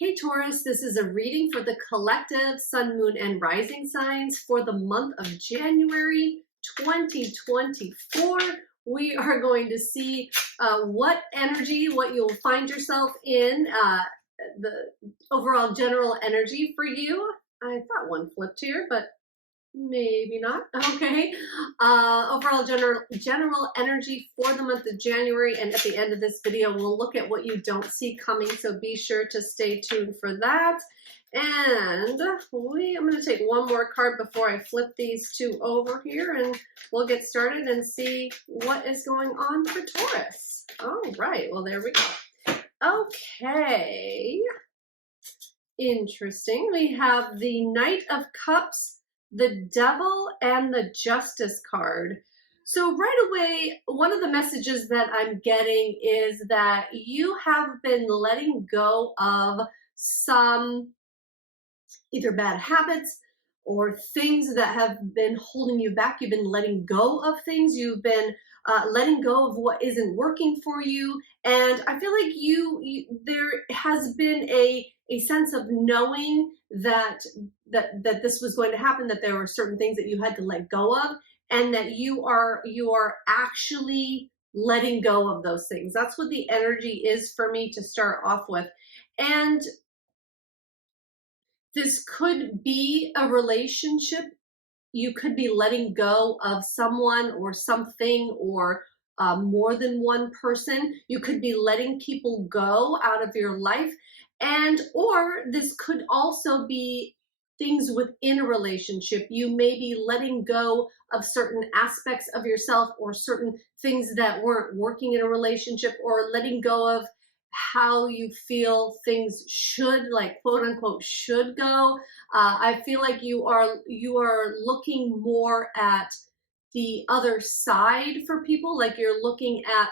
Hey Taurus, this is a reading for the collective sun, moon, and rising signs for the month of January 2024. We are going to see what energy, what you'll find yourself in, the overall general energy for you. I thought one flipped here, but maybe not. Okay. Overall general energy for the month of January, and at the end of this video we'll look at what you don't see coming, so be sure to stay tuned for that. And I'm going to take one more card before I flip these two over here, and we'll get started and see what is going on for Taurus. All right, well, there we go. Okay, interesting. We have the Knight of Cups, the Devil, and the Justice card. So right away, one of the messages that I'm getting is that you have been letting go of some either bad habits or things that have been holding you back. You've been letting go of things. You've been letting go of what isn't working for you. And I feel like there has been a sense of knowing that this was going to happen, that there were certain things that you had to let go of, and that you are actually letting go of those things. That's what the energy is for me to start off with. And this could be a relationship. You could be letting go of someone or something, or more than one person. You could be letting people go out of your life. Or this could also be things within a relationship. You may be letting go of certain aspects of yourself, or certain things that weren't working in a relationship, or letting go of how you feel things should, like, quote unquote, should go. I feel like you are looking more at the other side for people. Like, you're looking at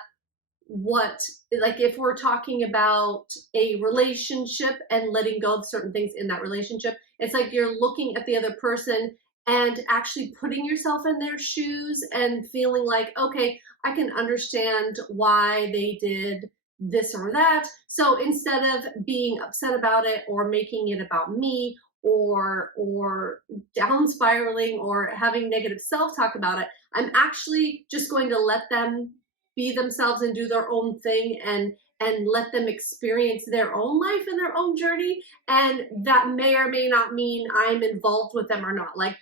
what, like, if we're talking about a relationship and letting go of certain things in that relationship, it's like you're looking at the other person and actually putting yourself in their shoes and feeling like, okay, I can understand why they did this or that. So instead of being upset about it, or making it about me, or down spiraling, or having negative self-talk about it, I'm actually just going to let them be themselves and do their own thing, and let them experience their own life and their own journey. And that may or may not mean I'm involved with them or not. Like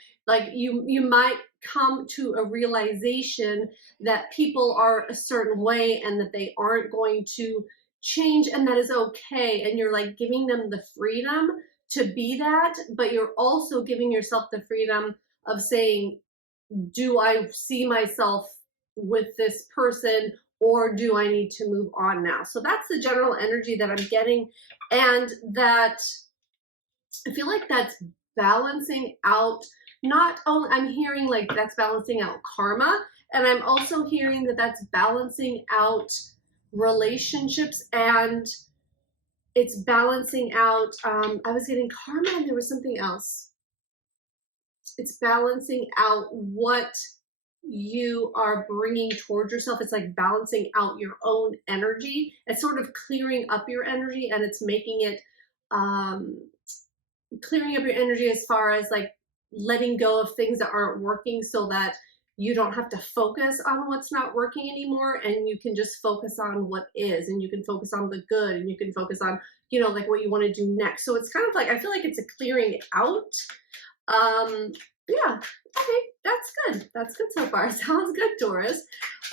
you might come to a realization that people are a certain way and that they aren't going to change, and that is okay. And you're like giving them the freedom to be that, but you're also giving yourself the freedom of saying, do I see myself with this person, or do I need to move on now? So that's the general energy that I'm getting, and that I feel like that's balancing out. Not only, I'm hearing like that's balancing out karma, and I'm also hearing that that's balancing out relationships, and it's balancing out, I was getting karma and there was something else. It's balancing out what you are bringing towards yourself. It's like balancing out your own energy. It's sort of clearing up your energy, and it's making it clearing up your energy as far as like letting go of things that aren't working, so that you don't have to focus on what's not working anymore, and you can just focus on what is, and you can focus on the good, and you can focus on, you know, like what you want to do next. So it's kind of like, I feel like it's a clearing out. Yeah, okay, that's good. That's good so far. Sounds good, Taurus.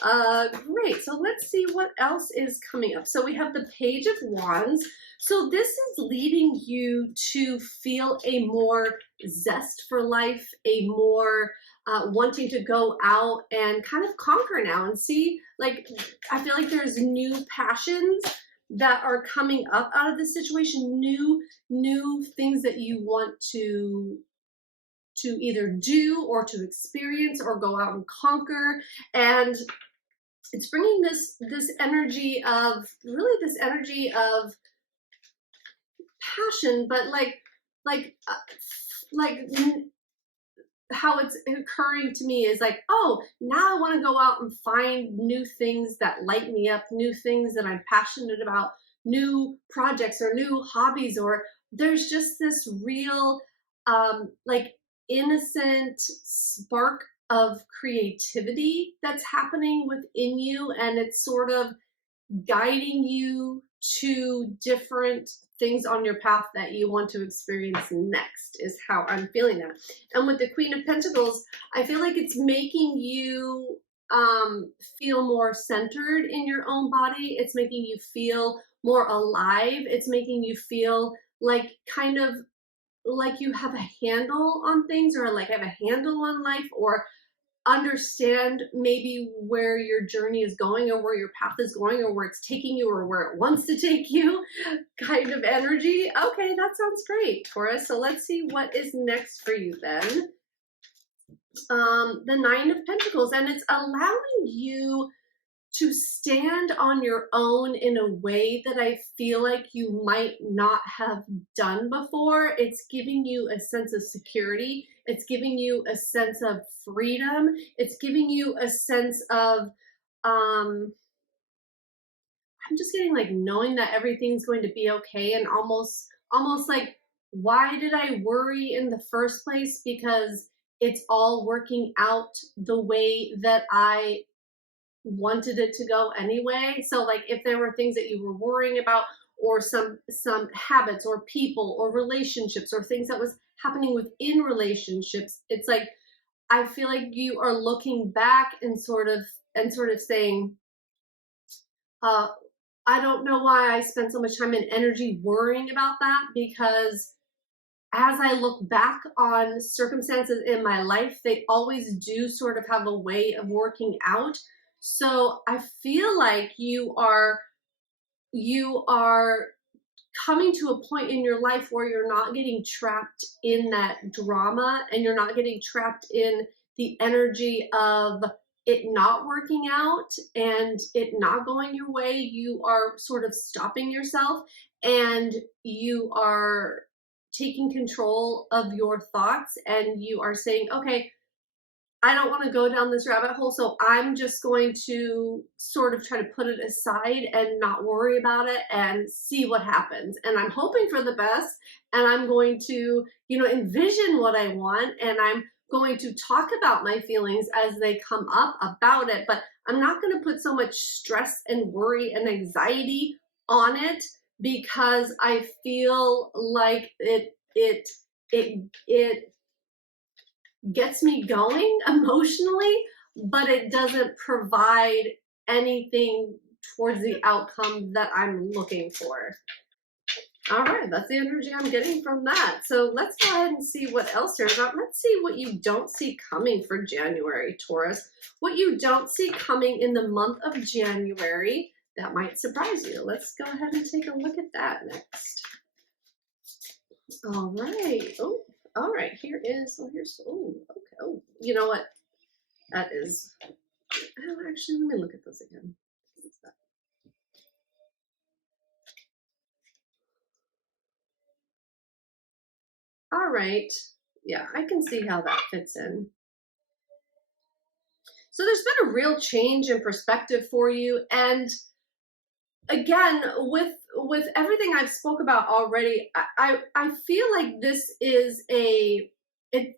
Great. So let's see what else is coming up. So we have the Page of Wands. So this is leading you to feel a more zest for life, a more wanting to go out and kind of conquer now and see, like, I feel like there's new passions that are coming up out of this situation, new things that you want to either do or to experience or go out and conquer. And it's bringing this energy of, really this energy of passion, but like how it's occurring to me is like, oh, now I want to go out and find new things that light me up, new things that I'm passionate about, new projects or new hobbies, or there's just this real like innocent spark of creativity that's happening within you, and it's sort of guiding you to different things on your path that you want to experience next, is how I'm feeling that. And with the Queen of Pentacles, I feel like it's making you feel more centered in your own body. It's making you feel more alive. It's making you feel like kind of like you have a handle on things, or like have a handle on life, or understand maybe where your journey is going, or where your path is going, or where it's taking you, or where it wants to take you, kind of energy. Okay, that sounds great, Taurus. So let's see what is next for you then. The Nine of Pentacles, and it's allowing you to stand on your own in a way that I feel like you might not have done before. It's giving you a sense of security. It's giving you a sense of freedom. It's giving you a sense of, I'm just getting like knowing that everything's going to be okay, and almost like, why did I worry in the first place? Because it's all working out the way that I wanted it to go anyway. So like if there were things that you were worrying about, or some habits or people or relationships or things that was happening within relationships, it's like I feel like you are looking back and sort of saying, I don't know why I spent so much time and energy worrying about that, because as I look back on circumstances in my life, they always do sort of have a way of working out. So I feel like you are coming to a point in your life where you're not getting trapped in that drama, and you're not getting trapped in the energy of it not working out and it not going your way. You are sort of stopping yourself, and you are taking control of your thoughts, and you are saying, okay, I don't want to go down this rabbit hole, so I'm just going to sort of try to put it aside and not worry about it and see what happens. And I'm hoping for the best, and I'm going to, envision what I want, and I'm going to talk about my feelings as they come up about it, but I'm not going to put so much stress and worry and anxiety on it, because I feel like it gets me going emotionally, but it doesn't provide anything towards the outcome that I'm looking for. All right, that's the energy I'm getting from that. So let's go ahead and see what else there's about. Let's see what you don't see coming for January, Taurus. What you don't see coming in the month of January that might surprise you. Let's go ahead and take a look at that next. All right. Oh, all right. Here's, okay. Oh, you know what? That is, actually, let me look at those again. All right. Yeah, I can see how that fits in. So there's been a real change in perspective for you. And again, with everything I've spoke about already, I feel like this is it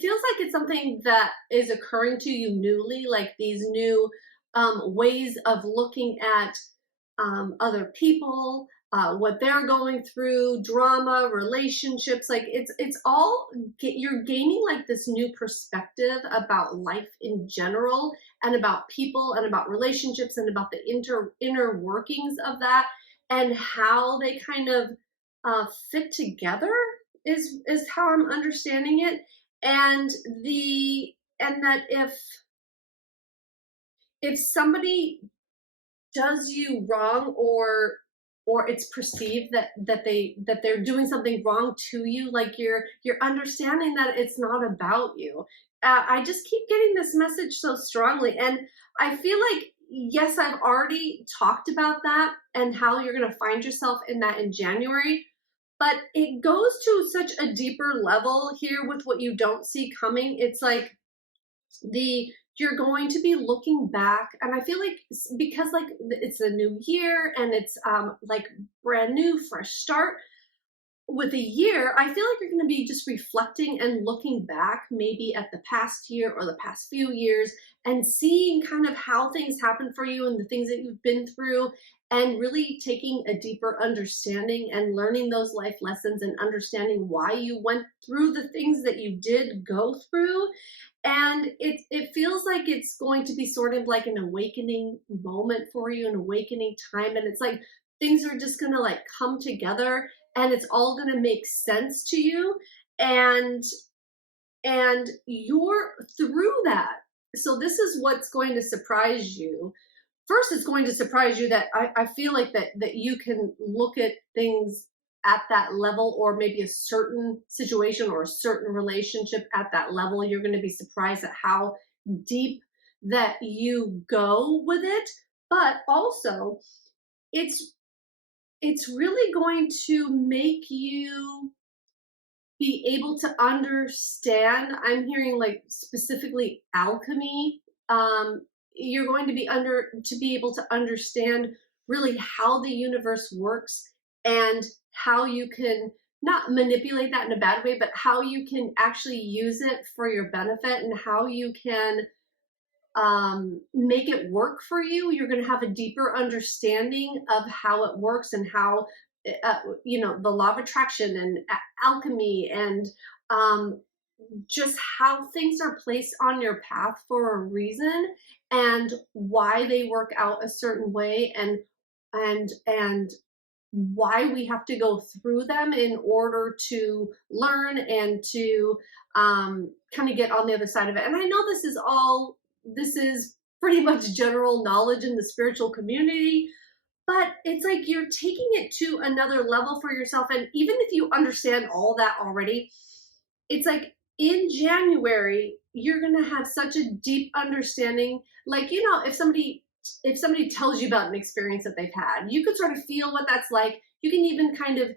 feels like it's something that is occurring to you newly, like these new ways of looking at other people, what they're going through, drama, relationships. Like it's all, you're gaining like this new perspective about life in general, and about people, and about relationships, and about the inner workings of that, and how they kind of fit together is how I'm understanding it. And that if somebody does you wrong, or it's perceived that they're doing something wrong to you, like you're understanding that it's not about you. I just keep getting this message so strongly, and I feel like, yes, I've already talked about that and how you're going to find yourself in that in January, but it goes to such a deeper level here with what you don't see coming. It's like the you're going to be looking back, and I feel like because like it's a new year and it's like brand new, fresh start with a year, I feel like you're going to be just reflecting and looking back maybe at the past year or the past few years and seeing kind of how things happen for you and the things that you've been through, and really taking a deeper understanding and learning those life lessons and understanding why you went through the things that you did go through. And it feels like it's going to be sort of like an awakening moment for you, an awakening time, and it's like things are just going to like come together, and it's all going to make sense to you, and you're through that. So this is what's going to surprise you. First, it's going to surprise you that I feel like that you can look at things at that level, or maybe a certain situation or a certain relationship at that level. You're going to be surprised at how deep that you go with it. But also, it's really going to make you be able to understand. I'm hearing like specifically alchemy. You're going to be able to understand really how the universe works, and how you can not manipulate that in a bad way, but how you can actually use it for your benefit, and how you can make it work for you. You're going to have a deeper understanding of how it works, and how the law of attraction and alchemy, and just how things are placed on your path for a reason, and why they work out a certain way, and why we have to go through them in order to learn and to kind of get on the other side of it. And I know this is pretty much general knowledge in the spiritual community, but it's like you're taking it to another level for yourself. And even if you understand all that already, it's like in January, you're going to have such a deep understanding. Like, if somebody tells you about an experience that they've had, you could sort of feel what that's like. You can even kind of,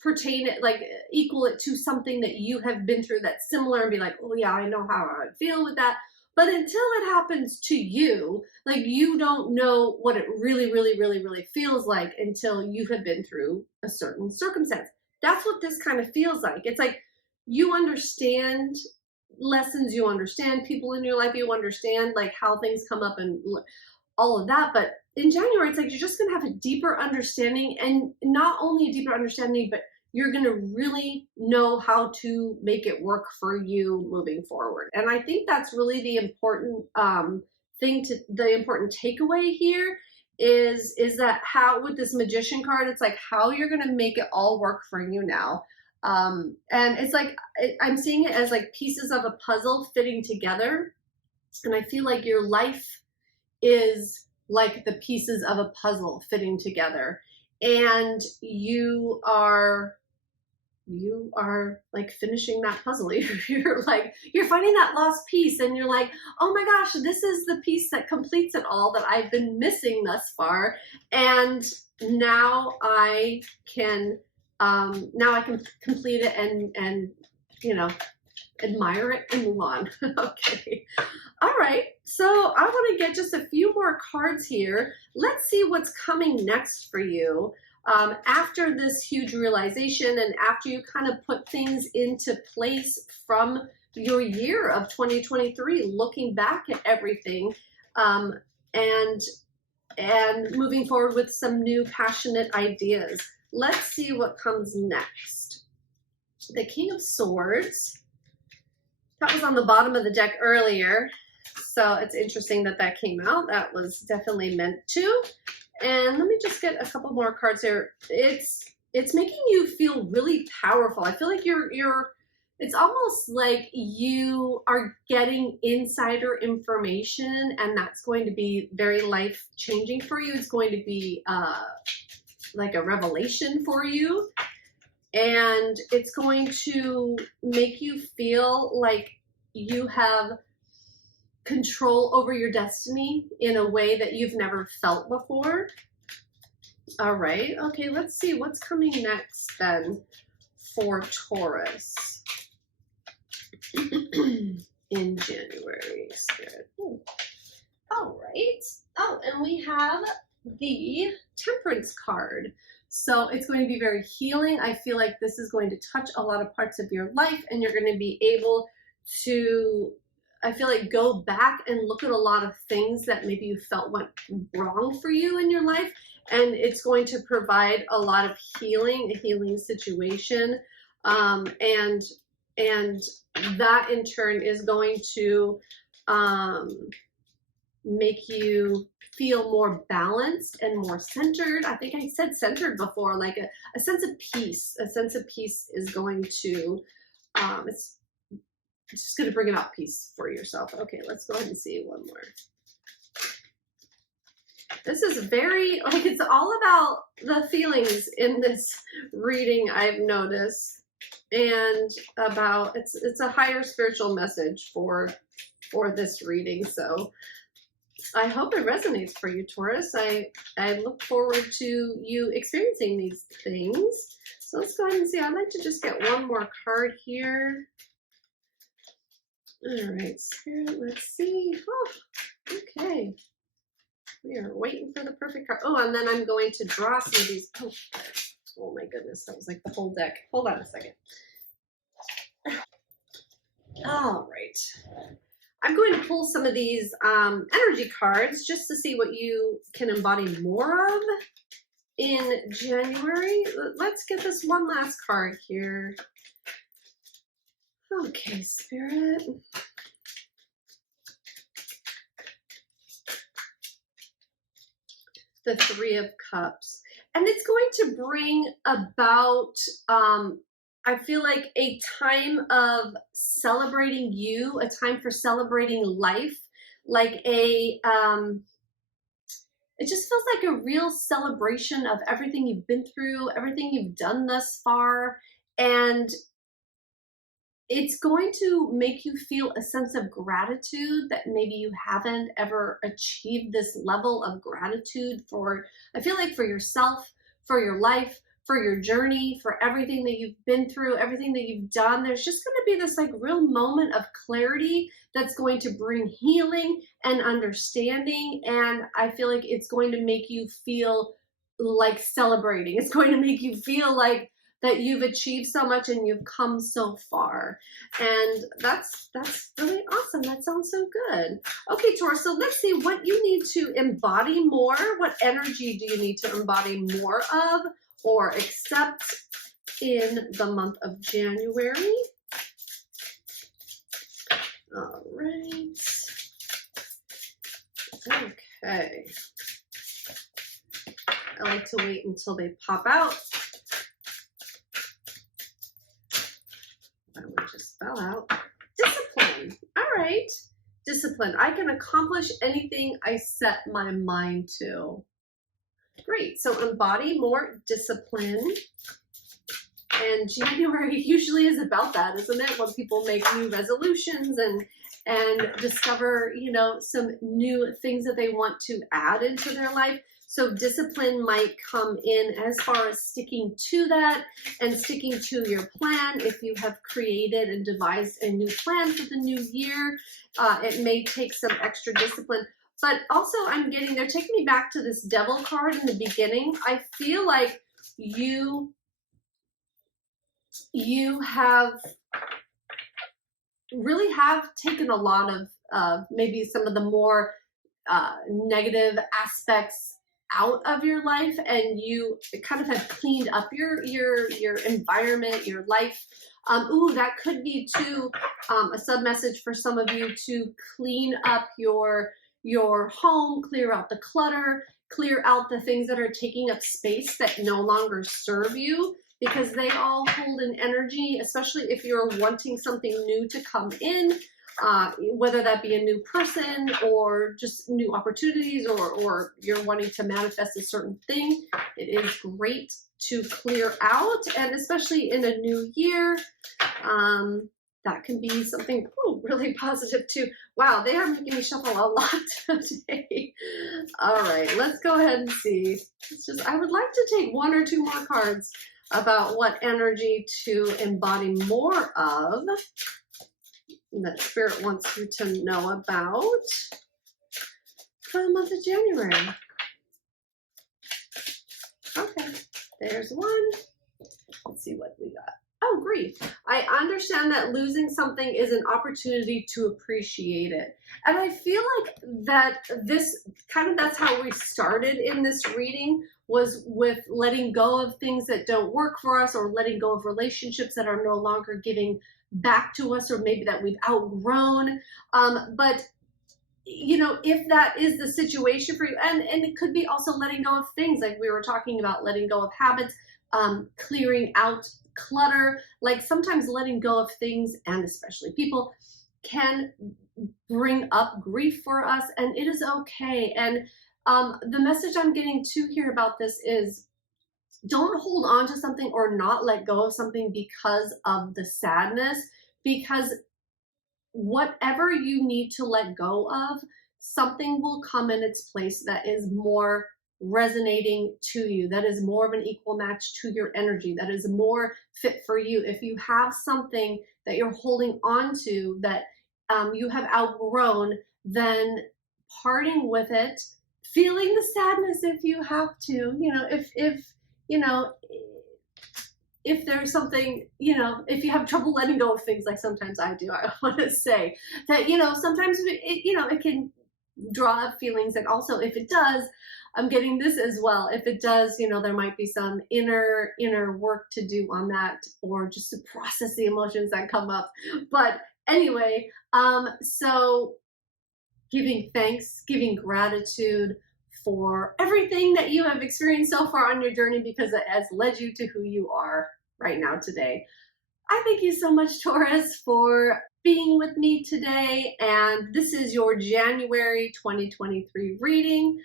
pertain it, like equal it to something that you have been through that's similar, and be like, oh yeah, I know how I feel with that. But until it happens to you, like, you don't know what it really, really, really, really feels like until you have been through a certain circumstance. That's what this kind of feels like. It's like you understand lessons, you understand people in your life, you understand like how things come up and all of that. But in January, it's like you're just going to have a deeper understanding, and not only a deeper understanding, but you're going to really know how to make it work for you moving forward. And I think that's really the important the important takeaway here is that how, with this Magician card, it's like how you're going to make it all work for you now. And it's like, I'm seeing it as like pieces of a puzzle fitting together. And I feel like your life is like the pieces of a puzzle fitting together, and you are like finishing that puzzle. You're finding that lost piece, and you're like, oh my gosh, this is the piece that completes it all that I've been missing thus far. And now I can complete it and admire it and move on. Okay. All right. So I want to get just a few more cards here. Let's see what's coming next for you. After this huge realization, and after you kind of put things into place from your year of 2023, looking back at everything, and moving forward with some new passionate ideas. Let's see what comes next. The King of Swords. That was on the bottom of the deck earlier, so it's interesting that came out. That was definitely meant to. And let me just get a couple more cards here. It's making you feel really powerful. I feel like it's almost like you are getting insider information, and that's going to be very life changing for you. It's going to be like a revelation for you, and it's going to make you feel like you have control over your destiny in a way that you've never felt before. All right. Okay, let's see what's coming next then for Taurus. in January, Spirit. Ooh. All right. Oh, and we have the Temperance card. So it's going to be very healing. I feel like this is going to touch a lot of parts of your life, and you're going to be able to, I feel like, go back and look at a lot of things that maybe you felt went wrong for you in your life. And it's going to provide a lot of healing, a healing situation. And that in turn is going to make you feel more balanced and more centered. I think I said centered before, like a sense of peace. A sense of peace is going to, it's just going to bring about peace for yourself. Okay, let's go ahead and see one more. This is very, like, it's all about the feelings in this reading, I've noticed, and about, it's a higher spiritual message for this reading. So I hope it resonates for you, Taurus. I look forward to you experiencing these things. So let's go ahead and see. I'd like to just get one more card here. All right, Spirit, let's see. Oh, okay. We are waiting for the perfect card. Oh, and then I'm going to draw some of these. Oh my goodness, that was like the whole deck. Hold on a second. All right. I'm going to pull some of these energy cards just to see what you can embody more of in January. Let's get this one last card here. Okay, Spirit. The Three of Cups. And it's going to bring about, I feel like, a time of celebrating you, a time for celebrating life, like a, it just feels like a real celebration of everything you've been through, everything you've done thus far. And it's going to make you feel a sense of gratitude that maybe you haven't ever achieved this level of gratitude for, I feel like, for yourself, for your life, for your journey, for everything that you've been through, everything that you've done. There's just going to be this like real moment of clarity that's going to bring healing and understanding. And I feel like it's going to make you feel like celebrating. It's going to make you feel like that you've achieved so much and you've come so far. And that's really awesome. That sounds so good. Okay, Taurus, so let's see what you need to embody more. What energy do you need to embody more of or accept in the month of January? All right. Okay. I like to wait until they pop out. I will just spell out discipline. All right. Discipline. I can accomplish anything I set my mind to. Great. So embody more discipline. And January usually is about that, isn't it? When people make new resolutions and discover, you know, some new things that they want to add into their life. So discipline might come in as far as sticking to that and sticking to your plan. If you have created and devised a new plan for the new year, it may take some extra discipline. But also I'm getting, they're taking me back to this Devil card in the beginning. I feel like you have really have taken a lot of maybe some of the more negative aspects out of your life, and you kind of have cleaned up your environment, your life. Ooh, that could be too a sub message for some of you to clean up your home, clear out the clutter, clear out the things that are taking up space that no longer serve you, because they all hold an energy, especially if you're wanting something new to come in. Whether that be a new person or just new opportunities, or you're wanting to manifest a certain thing, it is great to clear out. And especially in a new year, that can be something really positive too. Wow, they are making me shuffle a lot today. All right, let's go ahead and see. It's just, I would like to take one or two more cards about what energy to embody more of that Spirit wants you to know about for the month of January. Okay, there's one. Let's see what we got. Oh, grief. I understand that losing something is an opportunity to appreciate it. And I feel like that this kind of, that's how we started in this reading, was with letting go of things that don't work for us, or letting go of relationships that are no longer giving back to us, or maybe that we've outgrown. But you know, if that is the situation for you, and it could be also letting go of things like we were talking about, letting go of habits, clearing out clutter. Like sometimes letting go of things, and especially people, can bring up grief for us, and it is okay. And the message I'm getting to here about this is, don't hold on to something or not let go of something because of the sadness, because whatever you need to let go of, something will come in its place that is more resonating to you, that is more of an equal match to your energy, that is more fit for you. If you have something that you're holding on to that you have outgrown, then parting with it, feeling the sadness if you have to, you know, if you know, if there's something, you know, if you have trouble letting go of things, like sometimes I do, I want to say that, you know, sometimes it, you know, it can draw up feelings. And also if it does, I'm getting this as well. If it does, you know, there might be some inner work to do on that, or just to process the emotions that come up. But anyway, so giving thanks, giving gratitude for everything that you have experienced so far on your journey, because it has led you to who you are right now today. I thank you so much, Taurus, for being with me today. And this is your January 2023 reading.